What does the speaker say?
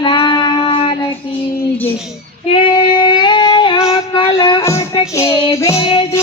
લાલ કી જય હે અકલ અટકે બેજુ